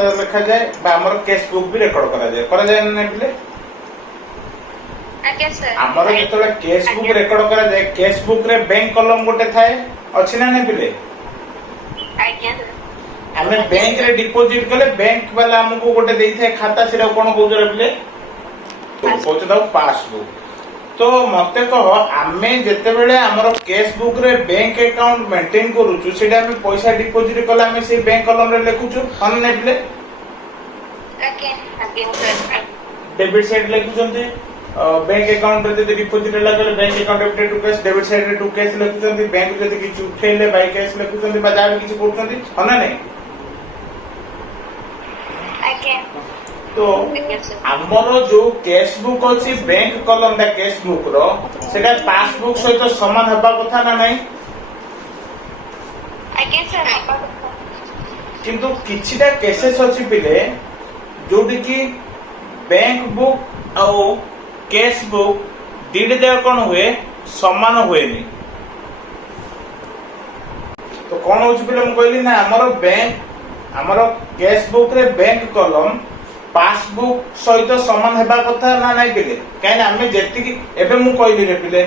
खाता लिखा जाए बा हमर केस बुक भी रेकॉर्ड करा जाए ना पिले हमर जेतले केस बुक रेकॉर्ड करा जाए केस बुक रे बैंक कॉलम गोटे थाए अछि ना नै पिले आमे बैंक रे डिपॉजिट कले बैंक वाला हमको गोटे देई थाए खाता सेरा कोन कहू रे पिले तो कहू दाও पासबुक तो मते कह आमे जेते बेले हमर केस बुक रे बैंक अकाउंट मेंटेन करूछु सेटा हम पैसा डिपॉजिट कला हम से बैंक कॉलम रे लिखुछु हम नै पिले डेबिट साइड लिखुछन्ते बैंक अकाउंट रे जदि डिपॉजिट लागले bank account debit to cash debit side रे टू कैश लिखुछन्ते बैंक जदि किछु उठेले बाय कैश लिखुछन्ते बा जाबे किछु करछन्ते हना नै तो हमरो जो कैश बुक अछि बैंक कॉलम दा कैश बुक रो सेटा पासबुक सहित समान हबा कथा ना नै किंतु किछिटा केसेस अछि पिले जोडी की बैंक बुक औ कैश बुक दीड दे कोन हुए समान हुएनी तो कोन होछि पिले हम कहली ना हमरो कैश बुक रे बैंक कॉलम पासबुक सहित समान हेबा कथा ना नै पिले काहे हमें जेति की एबे मु कहली रे पिले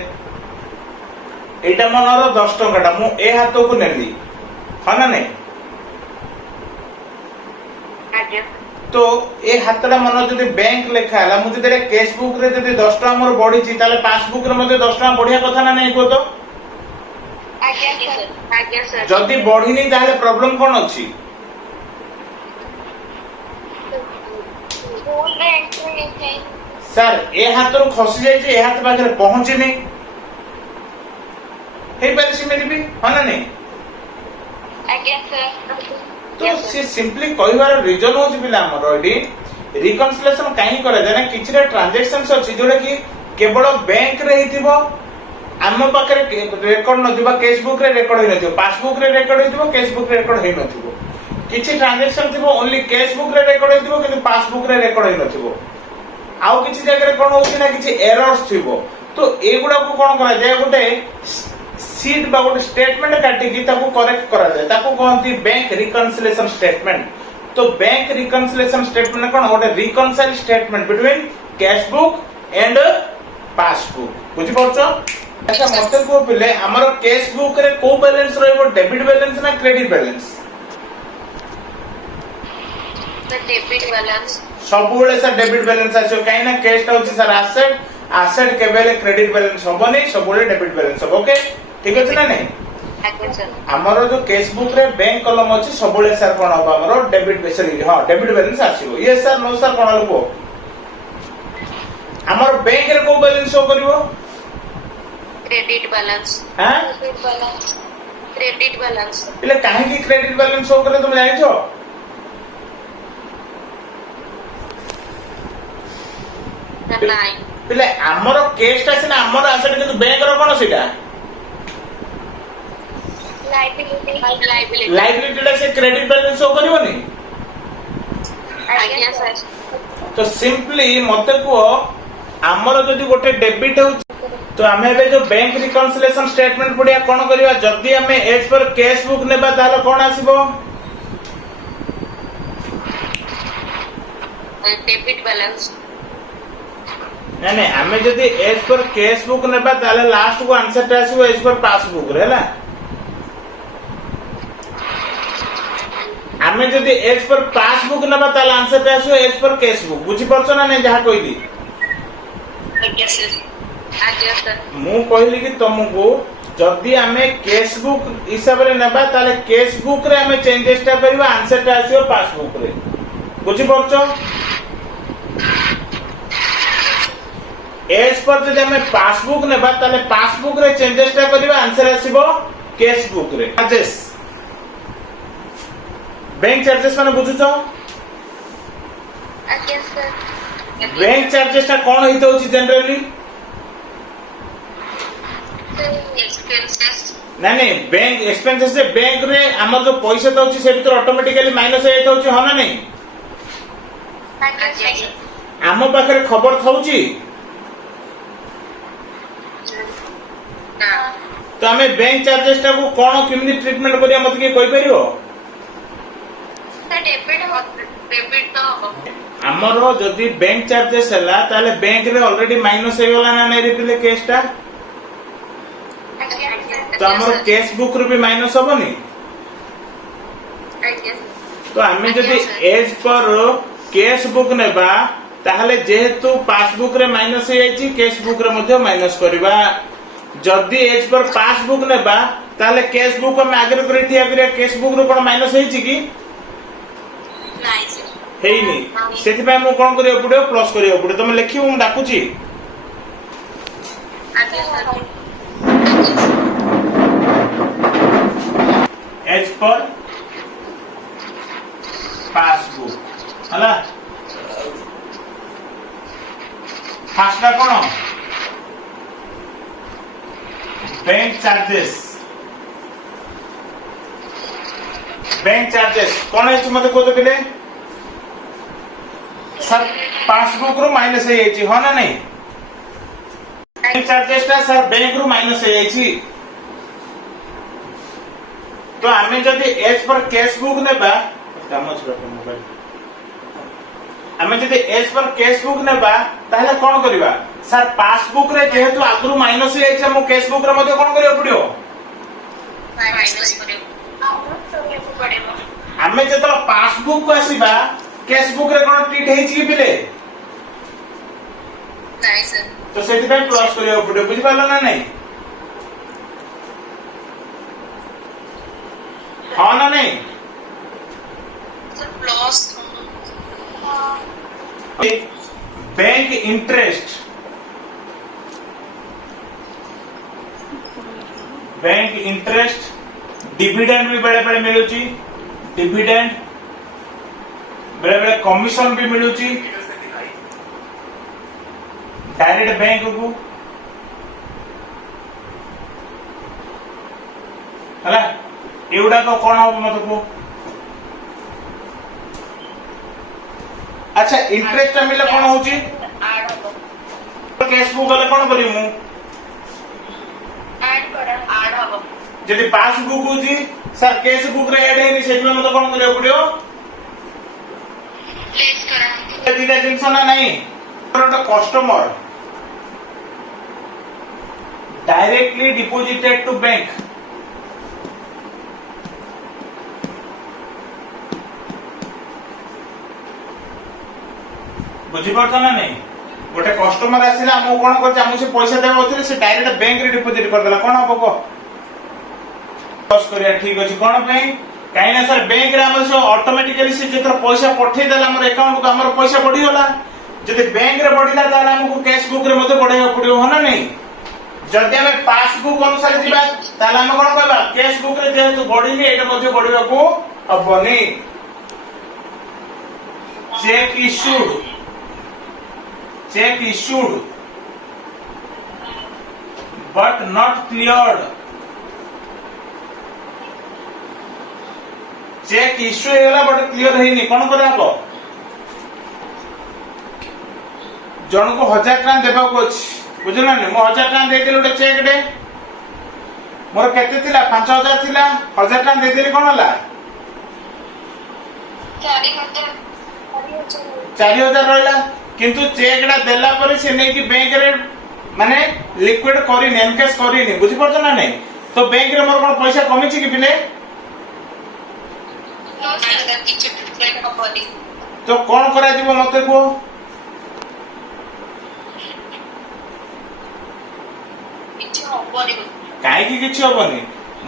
एटा मनर 10 टकाटा मु ए हाथ को नेली हना नै तो ए हातटा मन जदि बैंक लेखा हला मु जदि कैश बुक रे जदि 10 टका मोर बढी छि ताले पासबुक रे मते 10 टका बढ़िया कथा ना नै को तो आज्ञा सर जदि बढ़िनी ताले प्रॉब्लम कोन अछि सर ए हाथ रो खसी जाय जे ए हाथ पाखरे पहुंची नै हे बारे सिमेली भी हना नै आज्ञा सर तो से सिंपली कहबार रीजन होची पिला हमर एडी रिकन्सिलिएशन काहे करे जाने किछरे ट्रांजैक्शंस अछि जोडे कि केवल बैंक रे हिथिबो हम पाखरे रेकॉर्ड न दिबा कैश बुक रे रेकॉर्ड होई नथिबो पासबुक रे रेकॉर्ड होइथिबो कैश बुक रे रेकॉर्ड होई नथिबो किछि ट्रांजैक्शन थिबो ओनली कैश बुक रे रेकॉर्ड होइथिबो किंतु पासबुक रे रेकॉर्ड होई नथिबो आउ किछि जगह रे कोन होछि ना किछि एरर्स थिबो तो एगुडा को कोन करा जाय गोटे सीट बा गोटे स्टेटमेंट काटी की ताको करेक्ट करा जाय ताको कहंती बैंक रिकन्सिलिएशन स्टेटमेंट तो बैंक रिकन्सिलिएशन स्टेटमेंट कोन गोटे reconcile statement between cash book and passbook बुझि परछो अच्छा मते को पिले हमर कैश बुक रे को बैलेंस रहइबो डेबिट बैलेंस ना क्रेडिट बैलेंस डेबिट बैलेंस सबुले सर डेबिट बैलेंस आछो काई ना कैश ता होछि सर एसेट केबेले क्रेडिट बैलेंस होबो नै सबुले डेबिट बैलेंस होबो ओके ठीक अछि ना नै हमरो जो कैश बुक रे बैंक कॉलम अछि सबुले सर कोन होबो हमरो डेबिट बेसरी हां डेबिट बैलेंस आछिबो यस सर नो सर कोन होबो हमरो बैंक रे को बैलेंस शो करिवो क्रेडिट बैलेंस हां क्रेडिट बैलेंस इले काहे की क्रेडिट बैलेंस शो करे तुम जानि छो पिले हमरो केस ता सिना हमरो एसेट किंतु बैंक रो कोन सिटा लायबिलिटी ला से क्रेडिट बैलेंस शो करिवोनी आज्ञा सर तो सिंपली मते को हमरो जदी गोटे डेबिट हो तो हमें बे जो बैंक रिकन्सिलिएशन स्टेटमेंट पडिया कोन करिवा जदी हमें एज पर कैश बुक नेबा ताले कोन आसीबो डेबिट बैलेंस नहीं हमें जदी एज पर कैश बुक नेबा ताले लास्ट को आंसर ता आसीबो एज पर पासबुक रे हला हमें जदी एज पर पासबुक नेबा ताले आंसर ता आसीबो एज पर कैश बुक बुझी परछो ना नै जहा कहली आज्ञा सर मु कहली कि तुमको जदी हमें कैश बुक हिसाब रे नेबा ताले कैश बुक रे हमें चेंजेस ता करबा आंसर ता आसीबो पासबुक रे बुझी परछो एज पर जदि हमें पासबुक नेबा ताले पासबुक रे चेंजेस ता करबा आंसर आसीबो कैश बुक रे चार्जेस बैंक चार्जेस माने बुझुछो आज्ञा सर बैंक चार्जेस ता कोन हितो छि जनरली एक्सपेंसेस नहीं बैंक एक्सपेंसेस से बैंक रे हमर जो पैसा तो छि से भीतर ऑटोमेटिकली माइनस हे तो छि होना नहीं आज्ञा सर हम पाखरे खबर थौची तो हमें बैंक चार्जेस टा को कोन केमनी ट्रीटमेंट करिया मत के कोइ परियो डेबिट डेबिट तो हो हमर जदि बैंक चार्जेस हला ताले बैंक रे ऑलरेडी माइनस हे गला ना नेरी पिले केसटा तो हमर कैश बुक रे भी माइनस होबनी तो हमें जदि एज पर कैश बुक नेबा ताहले जेहेतु पासबुक रे माइनस हे जाईची कैश बुक रे मध्ये माइनस करबा जदि एज पर पासबुक नेबा ताहले कैश बुक हम आगे करे ठिया करे कैश बुक रो कोन माइनस हेची की नहीं सर हेइनी सेति पय मु कोन करियो पड़ियो प्लस करियो पड़ियो तुम लिखियो मु डाकुची आगे सर एज पर पासबुक हला फास्टा कोन बैंक चार्जेस कोन है मते को तो बिले सर पासबुक रो माइनस है येची हो ना नहीं बैंक चार्जेस ता सर बैंक रो माइनस है येची तो हमें जदि एज पर कैश बुक नेबा काम छ मोबाइल हमें जदि एज पर कैश बुक नेबा ताहले कोन करबा सर पासबुक रे जेहेतु आगरु माइनस है येची हम कैश बुक रे मध्ये कोन करियो पड़ियो माइनस करियो पड़ेगा हमें जतो पासबुक को आसीबा कैश बुक रे कोन ट्रीट हेची कि पिले नहीं सर तो सेति पे प्लस करियो पड़ियो बुझि पालो ना नहीं हां ना नहीं sir plus bank interest dividend भी बेले बेले मिलुची डिविडेंड बेले बेले कमीशन भी मिलुची डायरेक्ट बैंक को हला एउडा को कोन हो मत को अच्छा इंटरेस्ट मिले कोन होची ऐड हो कैश बुक वाले कोन करी मु ऐड हो जदि पासबुक होची सर कैश बुक रे ऐड हेनी सेति मते कोन करियो पड़ियो प्लेस करा दिदा जिंस ना नहीं तो customer directly deposited to bank बुझी पड़ता ना नहीं गोटे कस्टमर आसिला हम कोन कर हम से पैसा देबो ओथिले से डायरेक्ट बैंक रे डिपॉजिट कर देला कोन हबो को बस करिया ठीक अछि कोन पे काई ना सर बैंक रे हमर से ऑटोमेटिकली से जेतर पैसा पठे देला हमर अकाउंट को हमर पैसा बढ़ी होला जदि बैंक रे बढ़िला ताला हमको कैश बुक रे मते बढ़ाइबा पड़ियो हो ना नहीं जदि हम पासबुक अनुसार जिबा ताला हम कोन कहबा कैश बुक रे जेहेतु बढ़िनी एटा मते बढ़िबा को हबनी cheque issued but not cleared cheque issue हेला बट क्लियर हेनी कोन करे हबो जण को 1000 टका देबा को अछि बुझला नै मो 1000 टका दे देलो चेक डे मोर केते थिला 5000 थिला 1000 टका दे देली कोन होला 4000 रहला किंतु चेक डा देला पर से नै कि बैंक रे माने लिक्विड करिन एनकेस करिन बुझि पड़छ ना नै तो बैंक रे मोर कोन पैसा कमी छि कि पिले तो कौन करा जीवो मते को काहे की किछि होबनी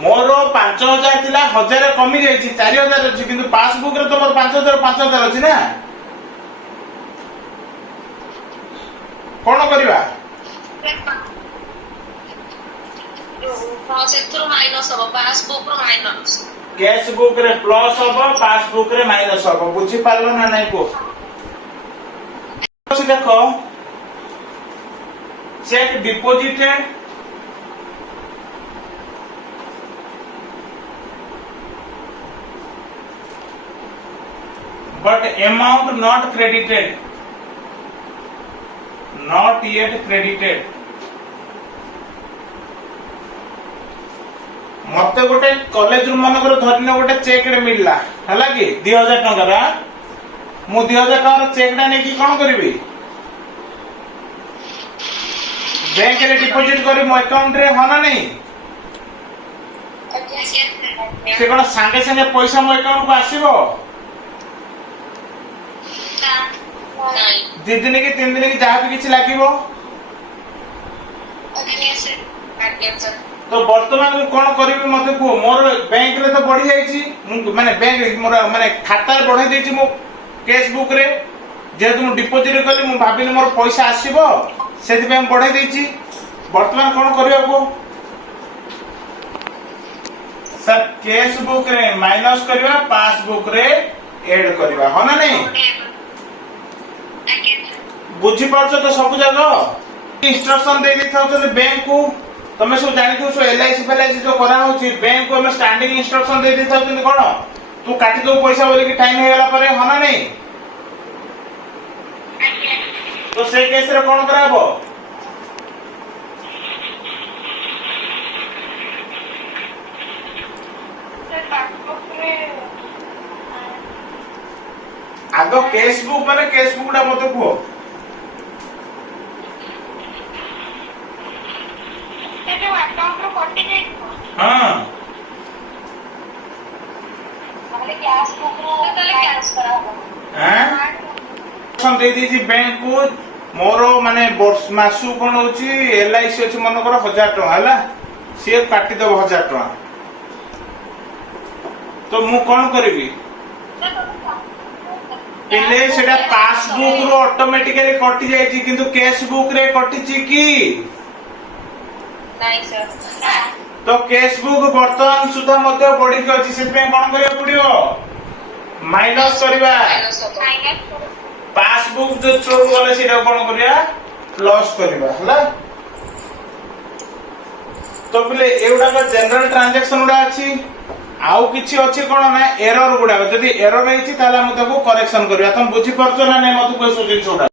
मोर 5000 थिला 1000 कमी जाई छि 4000 अछि किंतु पासबुक रे तो मोर 5000 अछि ना कोन करबा माइनस हो पासबुक माइनस कैश बुक रे प्लस होबो पासबुक रे माइनस होबो बुझी पारलो ना नै को देखो check deposited but amount not credited not yet credited मते गोटे कॉलेज रू मन कर धरने गोटे चेक रे मिलला हला कि 2000 टका रा मु 2000 टका चेक टा नेकी कोन करबी बैंक रे डिपॉजिट करी मो अकाउंट रे होना नहीं से कोन संगे संगे पैसा मो अकाउंट को आसीबो नहीं 2 दिन की 3 दिन की जहाँ भी किसी लागिबो आज्ञा सर तो वर्तमान मु कोन करबी मते को मोर बैंक रे तो बढ़ी जाई छी माने बैंक मोर माने खाता रे बढ़ाई देछि मो कैश बुक रे जे तुम डिपॉजिट कली मु भाबिनी मोर पैसा आसीबो सेति पे बढ़ाई देछि वर्तमान कोन करबा को सर कैश बुक रे माइनस करबा पासबुक रे ऐड करबा हो ना नहीं बुझी पारछो तो सब जगह इंस्ट्रक्शन दे दी था बैंक को तमे सब जानि थो एलआईसी फेलआईसी जो करा होची बैंक को हम स्टैंडिंग इंस्ट्रक्शन दे दी था कोन तू काटी दो पैसा बोले कि टाइम हे गला परे होना नहीं तो से केस रे कोन कराबो आगो केस बुक माने केस बुक डा मते को हां हम दे दीजी बैंक को मोर माने मासु कोन होची एलआईसी अछि मन कर 1000 टका हला से काटी दब 1000 टका तो मु कोन करबी पहले सेटा पासबुक रो ऑटोमेटिकली कटि जाय छी किंतु कैश बुक रे कटि छी की नहीं सर तो कैश बुक वर्तमान सुधा मध्य बढ़ी के अछि से पे कोन करिया पड़ियो माइनस करबा पासबुक जो चोर वाले सेटा कोन करिया प्लस करबा हला तो पहले एउडा का जनरल ट्रांजैक्शन उडा अछि आउ किछि अछि कोन ना एरर गुडा जदी एरर रहिछि ताला हम ताको करेक्शन करबा तुम बुझी परछो ना नै मत कोइ दिन छोडा